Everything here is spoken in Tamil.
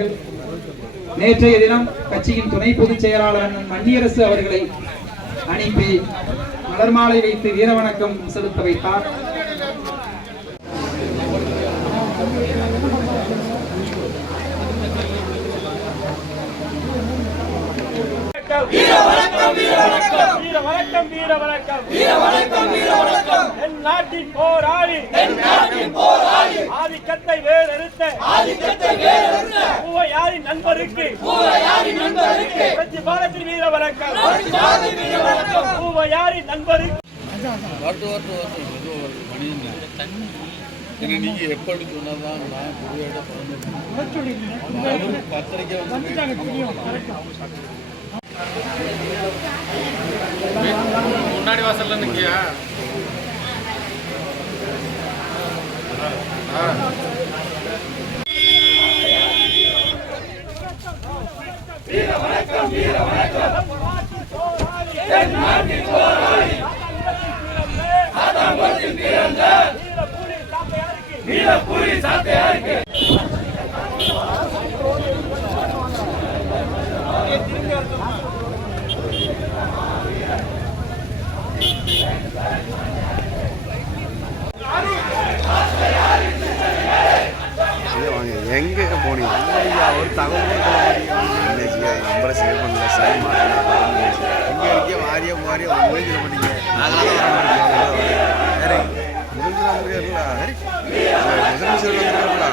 அவர்கள் நேற்றைய தினம் கட்சியின் துணை பொதுச் செயலாளர் மன்னியரசு அவர்களை அனுப்பி மலர் மாலை வைத்து வீரவணக்கம் செலுத்த வைத்தார். நாட்டின் போராளி ஆதிக்கத்தை வேறறுத்த யாரின் நண்பருக்கு பாலத்தின் வீர வணக்கம் யாரின் நண்பருக்கு நீங்க எப்படி சொன்னதான் நான் பத்திரிக்கை முன்னாடி வாசல்ல நிக்கியா வீர வணக்கம் வீர வணக்கம் வீரப்புலி சாட்டையாருக்கு எங்க போனீங்க ஒரு தகவல் நம்பரை சேவ் பண்ணல சேவ் மாட்டேன் இங்கே இருக்க வாரிய வாரிய ஒன்றும் சொல்ல மாட்டீங்க நாங்களாம் முதலமைச்சர் வந்துருக்காங்களா